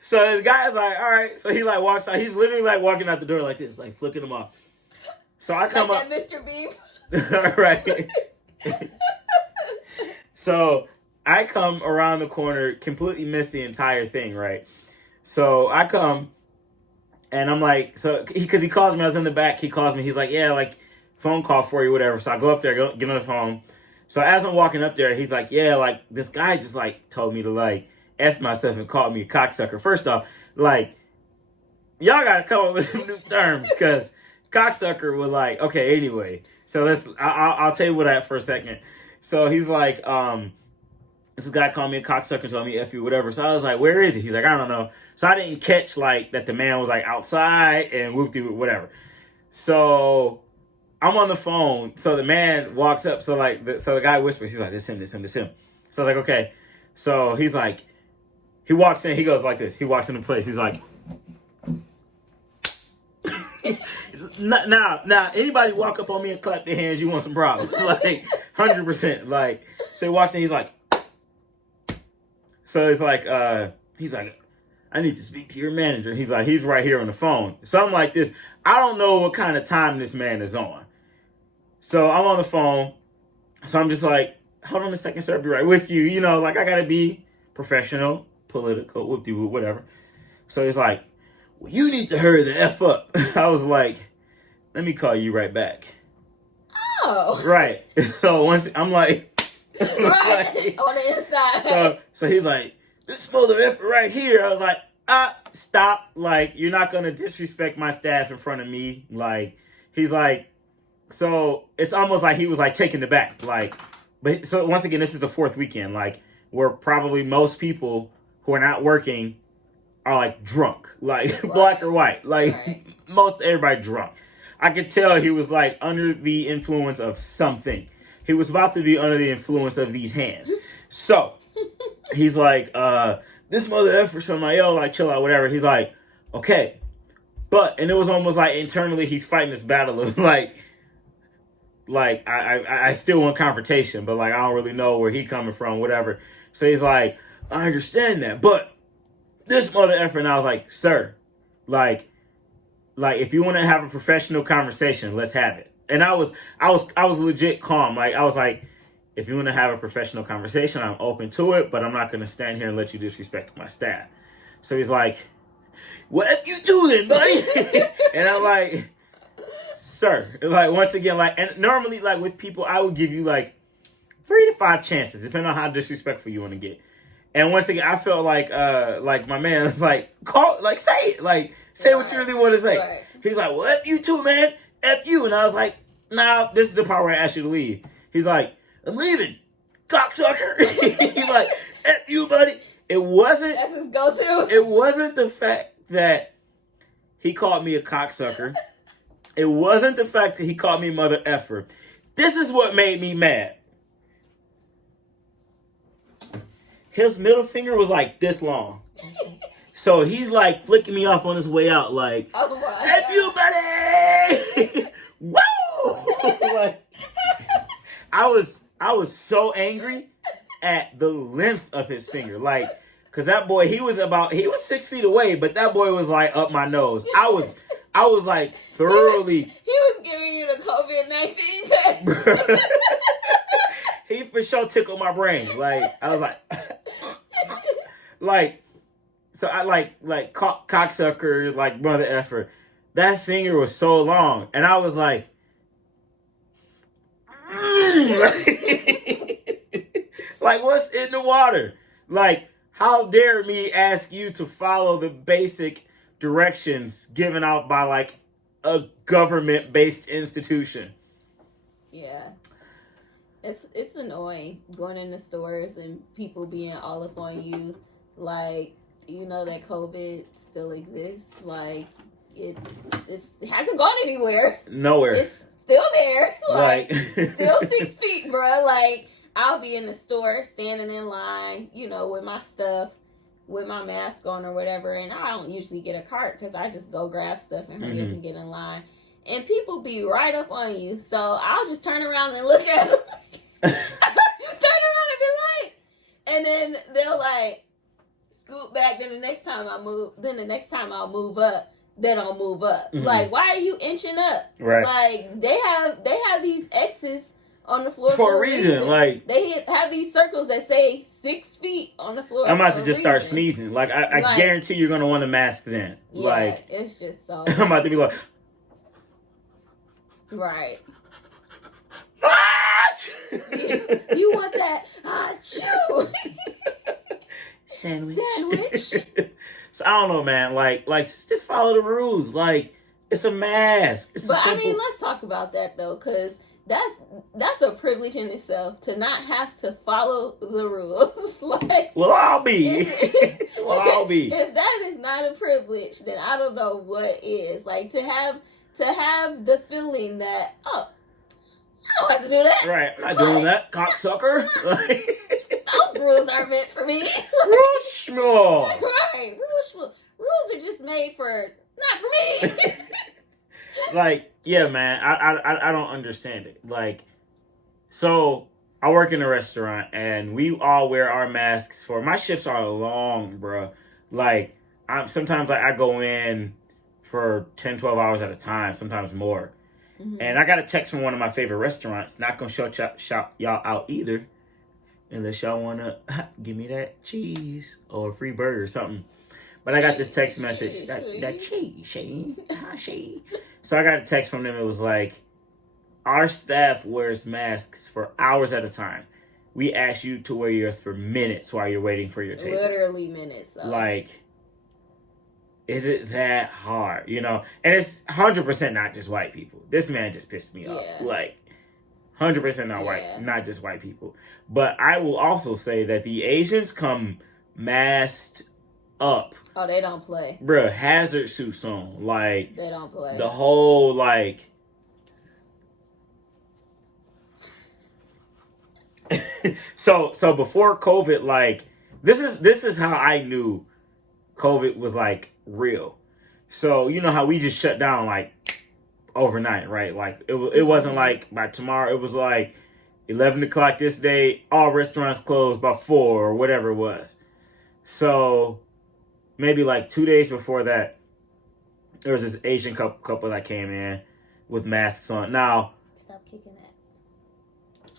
So the guy's like, all right. So he like walks out. He's literally like walking out the door like this, like flicking them off. So I come like up. that Mr. Bean. Right. So I come around the corner, completely miss the entire thing, right? So I come and I'm like, so because he calls me, I was in the back. He calls me. He's like, yeah, like phone call for you, whatever. So I go up there, get on the phone. So as I'm walking up there, he's like, yeah, like this guy just like told me to like F myself and called me a cocksucker. First off, like, y'all gotta come up with some new terms, because cocksucker was like, okay, anyway. So I'll tell you what that for a second. So he's like, this guy called me a cocksucker, told me F you, whatever. So I was like, where is he? He's like, I don't know. So I didn't catch like that the man was like outside and whoop-de-whoop, whatever. So I'm on the phone. So the man walks up. So like, so the guy whispers, he's like, this him. So I was like, okay. So he's like, he walks in, he goes like this. He walks into place. He's like, now, anybody walk up on me and clap their hands, you want some problems. Like, 100%. Like, so he walks in, he's like, so it's like, he's like, I need to speak to your manager. He's like, he's right here on the phone. Something like this. I don't know what kind of time this man is on. So I'm on the phone. So I'm just like, hold on a second, sir, I'll be right with you. You know, like I gotta be professional, political, whoop-de-whoop, whatever. So he's like, well, you need to hurry the F up. I was like, let me call you right back. Oh. Right. So once I'm like, right. like, on the inside. So he's like, this mother effer right here. I was like, stop. Like, you're not going to disrespect my staff in front of me. Like, he's like, so it's almost like he was like taken aback. Like, but so once again, this is the fourth weekend, like where probably most people who are not working are like drunk, like right. Black or white, like right. Most everybody drunk. I could tell he was like under the influence of something. He was about to be under the influence of these hands. So he's like, this mother effer, so I'm like, yo, like chill out, whatever. He's like, okay. But, and it was almost like internally he's fighting this battle of like I still want confrontation, but like I don't really know where he coming from, whatever. So he's like, I understand that, but this mother effer, and I was like, sir, like if you want to have a professional conversation, let's have it. And I was legit calm. Like I was like, if you want to have a professional conversation, I'm open to it, but I'm not going to stand here and let you disrespect my staff. So he's like, well, F you too then, buddy. And I'm like, sir, like once again, like, and normally like with people, I would give you like 3 to 5 chances, depending on how disrespectful you want to get. And once again, I felt like my man was like, call, like say it, like say right. What you really want to say. Right. He's like, well, F you too, man, F you. And I was like, nah, this is the part where I asked you to leave. He's like, I'm leaving, cocksucker. He's like, F you, buddy. It wasn't. That's his go-to. It wasn't the fact that he called me a cocksucker. It wasn't the fact that he called me mother effer. This is what made me mad. His middle finger was like this long. So he's like flicking me off on his way out, like, F you, buddy! Woo! Like, I was so angry at the length of his finger. Like, cause that boy, he was 6 feet away, but that boy was like up my nose. I was like thoroughly. He was giving you the COVID-19 test. He for sure tickled my brain. Like, I was like, like, so I like cocksucker, like mother effer. That finger was so long, and I was like, like what's in the water? Like, how dare me ask you to follow the basic directions given out by like a government-based institution? Yeah. It's annoying going into stores and people being all up on you. Like, you know that COVID still exists. Like, it hasn't gone anywhere. Nowhere. It's still there. Like, Like- still 6 feet, bro. Like, I'll be in the store standing in line, you know, with my stuff, with my mask on or whatever, and I don't usually get a cart because I just go grab stuff and hurry up and get in line. And people be right up on you, so I'll just turn around and look at them. Just turn around and be like, and then they'll like scoot back. Then the next time I'll move up, then I'll move up. Mhm. Like, why are you inching up? Right. Like, they have these X's on the floor For a reason. Like, they have these circles that say 6 feet on the floor. I'm about for to a just start reason. sneezing. Like, I Like- guarantee you're gonna want a mask then. Yeah, Like, it's just so I'm about to be like, right. what? You want that? Chew. Sandwich. Sandwich. So I don't know, man. Like just follow the rules. Like, it's a mask. It's But a simple. I mean, let's talk about that though, because that's a privilege in itself to not have to follow the rules. Like, Well, I'll be. Well, I'll be. If that is not a privilege, then I don't know what is. Like, to have the feeling that, oh, I don't have to do that. Right. I'm not doing that, cocksucker. Like, Those rules aren't meant for me. Rushmore. Right. Rules are just made for not for me. Like, yeah, man, I don't understand it. Like, so I work in a restaurant and we all wear our masks for my shifts are long, bro. Like, sometimes like I go in for 10, 12 hours at a time, sometimes more. Mhm. And I got a text from one of my favorite restaurants. Not gonna shout y'all out either, unless y'all wanna give me that cheese or a free burger or something. But I got this text message. Cheese, That please. cheese, Shane. Shane. So I got a text from them. It was like, our staff wears masks for hours at a time. We ask you to wear yours for minutes while you're waiting for your table. Literally minutes. Though. Like, is it that hard? You know? And it's 100% not just white people. This man just pissed me off. Yeah. Like, 100% not Yeah. white, not just white people. But I will also say that the Asians come masked up. Oh, they don't play. Bruh, hazard suits on. Like, They don't play. the whole, like... so before COVID, like, this is how I knew COVID was, like, real. So, you know how we just shut down, like, overnight, right? Like, it wasn't like by tomorrow. It was like 11 o'clock this day, all restaurants closed by 4 or whatever it was. So maybe like 2 days before that, there was this Asian couple that came in with masks on. Now, Stop kicking that.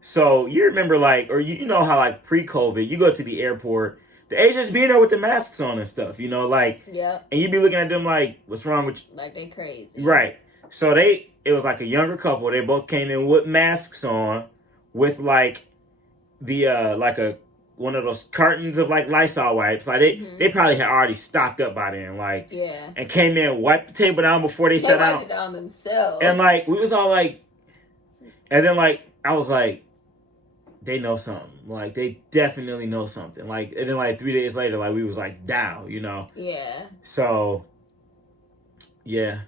so you remember, like, or you know how, like, pre-COVID, you go to the airport, the Asians be there with the masks on and stuff, you know, like, Yep. and you be looking at them like, what's wrong with you? Like, they crazy. Right. So it was like a younger couple. They both came in with masks on, with like the one of those cartons of like Lysol wipes. Like they probably had already stocked up by then. Like, Yeah. and came in, wiped the table down before they They sat wiped it down. on themselves. And like we was all like, and then like I was like, they know something. Like they definitely know something. Like, and then like 3 days later, like we was like down, you know. yeah. So, yeah.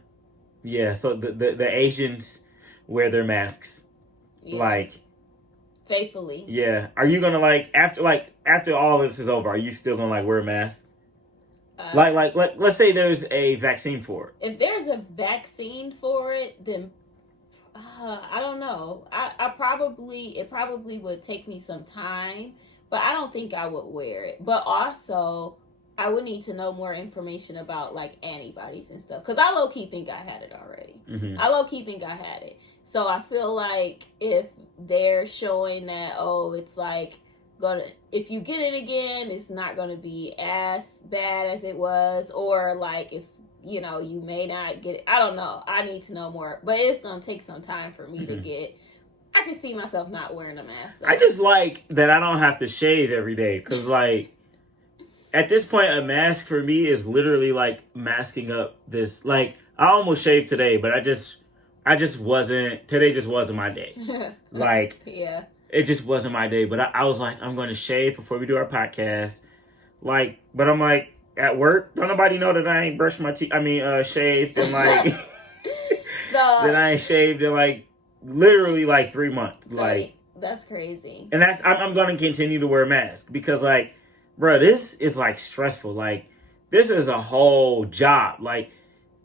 So the Asians wear their masks, Yeah. like, Faithfully. yeah. Are you gonna like after all this is over? Are you still gonna like wear a mask? Let's say there's a vaccine for it. If there's a vaccine for it, then I don't know. It probably would take me some time, but I don't think I would wear it. But also, I would need to know more information about like antibodies and stuff, because I low key think I had it already. Mm-hmm. I low key think I had it. So I feel like if they're showing that, oh, it's like if you get it again, it's not gonna be as bad as it was, or like it's, you know, you may not get it. I don't know. I need to know more, but it's gonna take some time for me to get. I can see myself not wearing a mask. So. I just like that I don't have to shave every day, because like at this point, a mask for me is literally like masking up this. Like I almost shaved today, but I just wasn't. Today just wasn't my day. Like yeah. It just wasn't my day, but I was like, I'm going to shave before we do our podcast. Like, but I'm like, at work, don't nobody know that I ain't brushed my teeth. I mean, shaved and like, that I ain't shaved in like, literally like 3 months. So like, that's crazy. And I'm going to continue to wear a mask because like, bro, this is like stressful. Like, this is a whole job. Like,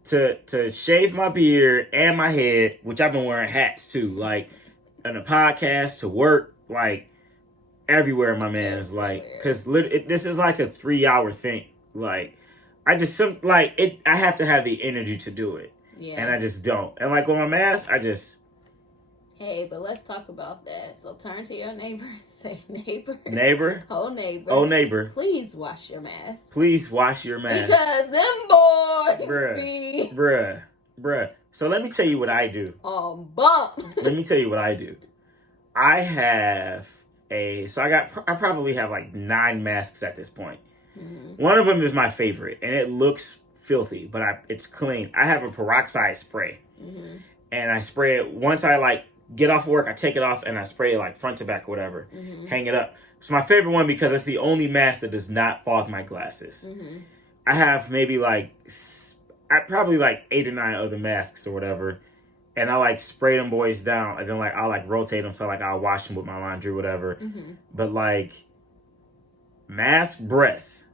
to shave my beard and my head, which I've been wearing hats too. Like, on a podcast, to work, like everywhere, my man's like, because this is like a 3-hour thing. Like, I have to have the energy to do it, and I just don't. And like with my mask, Hey, but let's talk about that. So turn to your neighbor and say, neighbor, oh neighbor, please wash your mask. Please wash your mask, because them boys, bruh. So let me tell you what I do. Bump. Let me tell you what I do. I probably have like 9 masks at this point. Mm-hmm. One of them is my favorite, and it looks filthy, but it's clean. I have a peroxide spray, and I spray it once I like get off work. I take it off and I spray it like front to back or whatever. Hang it up. It's my favorite one because it's the only mask that does not fog my glasses. I have maybe probably like 8 or 9 other masks or whatever, and I like spray them boys down, and then like I'll like rotate them, so like I'll wash them with my laundry or whatever. But like mask breath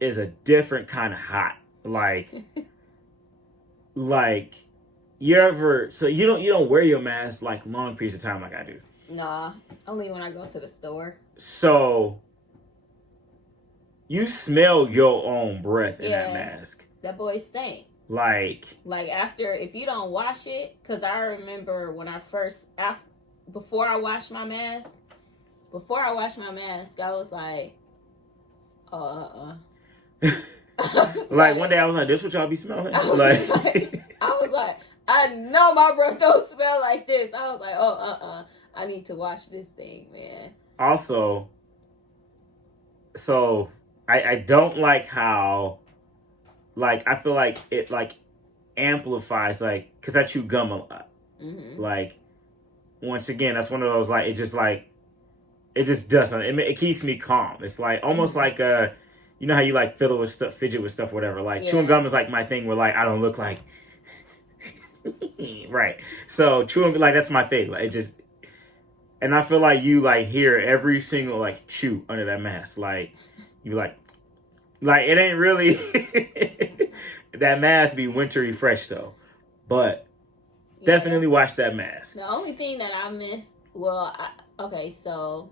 is a different kind of hot. Like you don't wear your mask like long periods of time like I do. Nah, only when I go to the store. So you smell your own breath in that mask. That boy stink. Like after, if you don't wash it, because I remember when before I washed my mask, I was like, like one day I was like, this what y'all be smelling? I was like, I know my breath don't smell like this. I was like, I need to wash this thing, man. Also, so I don't like how, like, I feel like it like amplifies, like, because I chew gum a lot. Like, once again, that's one of those, like, it just does something. It keeps me calm. It's like almost like you know how you like fidget with stuff, whatever. Like chewing gum is like my thing where like I don't look like right. So chewing, like, that's my thing. Like, it just, and I feel like you like hear every single like chew under that mask. Like you like it ain't really that mask be wintry fresh though, but definitely wash that mask. The only thing that I miss, so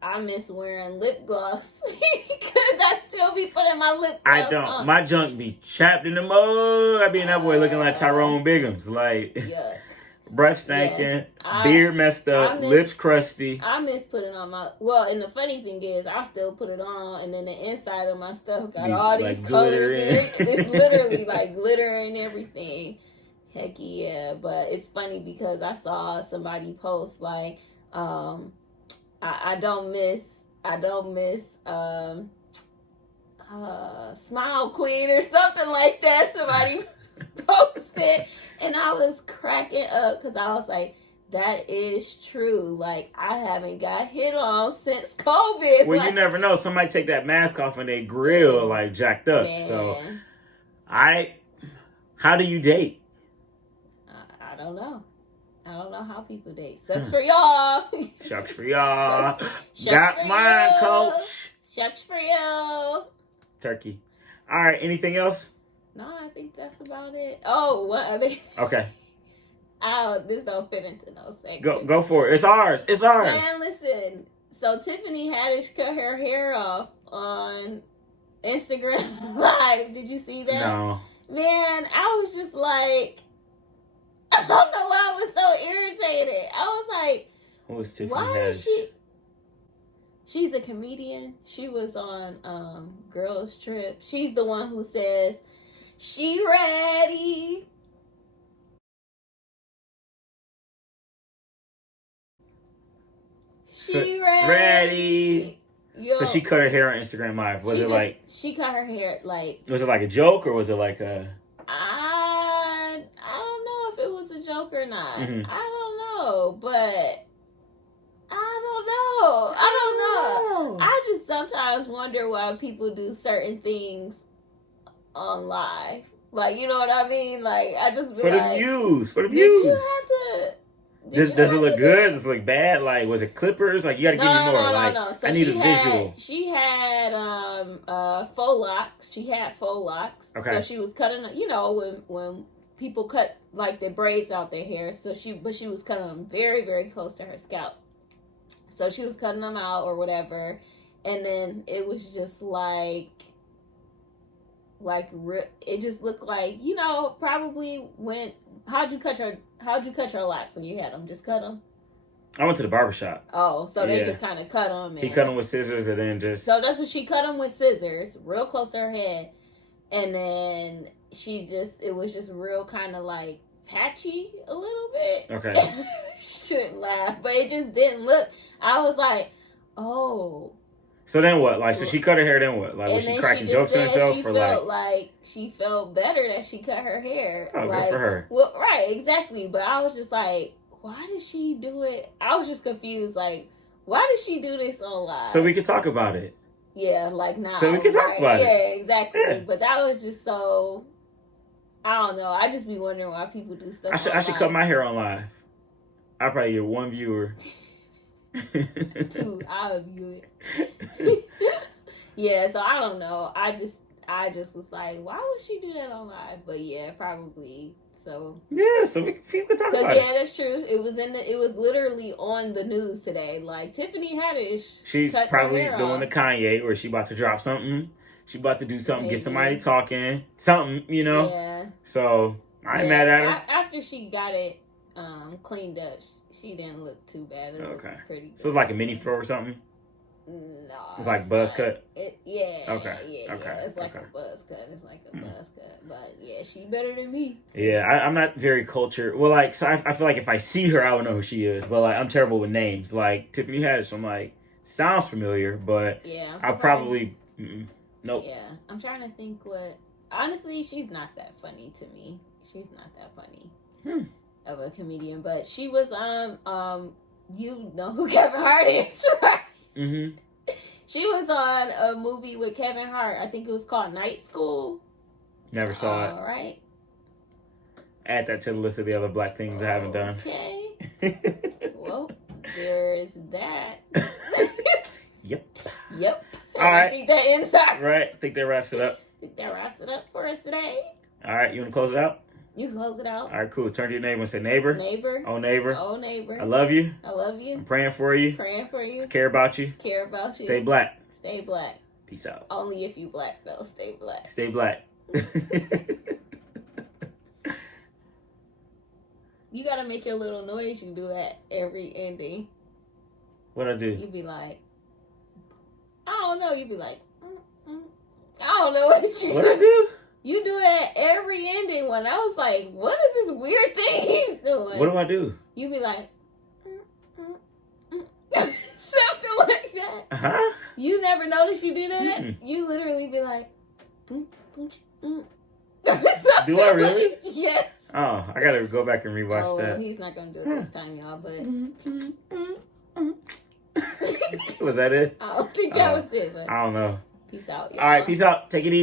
I miss wearing lip gloss because I still be putting my lip gloss I don't. on. My junk be chapped in the mud. I be in that boy looking like Tyrone Biggums. Like, breath stinking, beard messed up, lips crusty. I miss putting on and the funny thing is, I still put it on, and then the inside of my stuff got all these colors in it. It's literally like glitter and everything. Heck yeah. But it's funny because I saw somebody post like, I don't miss Smile Queen or something like that. Somebody posted, and I was cracking up because I was like, that is true. Like, I haven't got hit on since COVID. Well, like, you never know. Somebody take that mask off and they grill like jacked up. Man. So how do you date? I don't know. I don't know how people date. Sucks for y'all. Shucks for y'all. Shucks Got for mine, you. coach. Shucks for you. Turkey. All right. Anything else? No, I think that's about it. Oh, what other? Okay. This don't fit into no segment. Go for it. It's ours. It's ours. Man, listen. So Tiffany Haddish cut her hair off on Instagram Live. Did you see that? No. Man, I was just like, I don't know why I was so irritated. I was like, Who is Tiffany why Haddish? is she? She's a comedian. She was on Girls Trip. She's the one who says, "She ready." She ready. Yo, So she cut her hair on Instagram Live. Was it like she cut her hair like? Was it like a joke or was it like a? I don't know if it was a joke or not. Mhm. I don't know, but I don't know. I just sometimes wonder why people do certain things on live. Like, you know what I mean? Like, I just be For the like, views. For the did you views. have to? Does it look good? Does it look bad? Like, was it clippers? Like, you gotta give me more. Like, So I need a visual. She had faux locks. She had faux locks. Okay. So she was cutting. You know, when people cut like the braids out their hair. So she was cutting them very, very close to her scalp. So she was cutting them out or whatever, and then it was just like it just looked like, you know, probably when how'd you cut your locks when you had them? Just cut them. I went to the barbershop. Oh, so they Yeah. just kind of cut them. He cut them with scissors and then just. So that's what she cut them with scissors, real close to her head, and then it was just real kind of like patchy a little bit. Okay. Shouldn't laugh, but it just didn't look. I was like, oh. So then what? Like, so she cut her hair. Then what? Like, was And she then cracking just jokes to said herself she or felt like? she felt better that she cut her hair. Oh, like, good for her. Well, right, exactly. But I was just like, why did she do it? I was just confused. Like, why did she do this on live? So we could talk about it. Yeah, like now. So we can talk about it. Yeah, exactly. Yeah. But that was just so. I don't know. I just be wondering why people do stuff. I should cut my hair on live. I'll probably get one viewer. Two. I'll view it. Yeah, so I don't know. I just was like, why would she do that on live? But yeah, probably. So Yeah, so we could talk because about yeah, it. that's true. It was literally on the news today. Like Tiffany Haddish. She's cuts her probably hair doing off. the Kanye where she about to drop something. She about to do something, Maybe. get somebody talking, something, you know. Yeah. So I ain't Yeah, mad at her. After she got it cleaned up, she didn't look too bad. It looked Okay. pretty good. So it's like a mini fro or something. No, It's like buzz cut? Yeah. Okay, Yeah. okay, It's like okay. a buzz cut. It's like a buzz cut. But yeah, she better than me. Yeah, I'm not very cultured. Well, like, so I feel like if I see her, I would know who she is. But like, I'm terrible with names. Like Tiffany Haddish, I'm like, sounds familiar, but Yeah. I'm I'll surprised. probably nope. Yeah, I'm trying to think what. Honestly, she's not that funny to me. She's not that funny of a comedian, but she was you know who Kevin Hart is, right? Mm-hmm. She was on a movie with Kevin Hart. I think it was called Night School. Never saw All right. it. Add that to the list of the other black things I haven't done. Okay. Well, there's that. Yep. Yep. All right. I think that ends that. Right. I think that wraps it up. I think that wraps it up for us today. All right. You want to close it out? You close it out. All right. Cool. Turn to your neighbor and say, neighbor. Neighbor. Oh, neighbor. Oh, neighbor. I love you. I love you. I'm praying for you. Praying for you. Care about you. Care about you. Stay black. Stay black. Peace out. Only if you black though. Stay black. Stay black. You gotta make your little noise you do at every ending. What'd I do? You be like, I don't know. You be like, I don't know what you What'd I do? You do it at every ending one. I was like, what is this weird thing he's doing? What do I do? You be like, something like that. Huh? You never notice you do that? Mm-mm. You literally be like, Do I really? Yes. Oh, I gotta go back and rewatch Oh, well, that. he's not gonna do it this time, y'all. But Was that it? I don't think that was it. But I don't know. peace out, y'all. All right, peace out. Take it easy.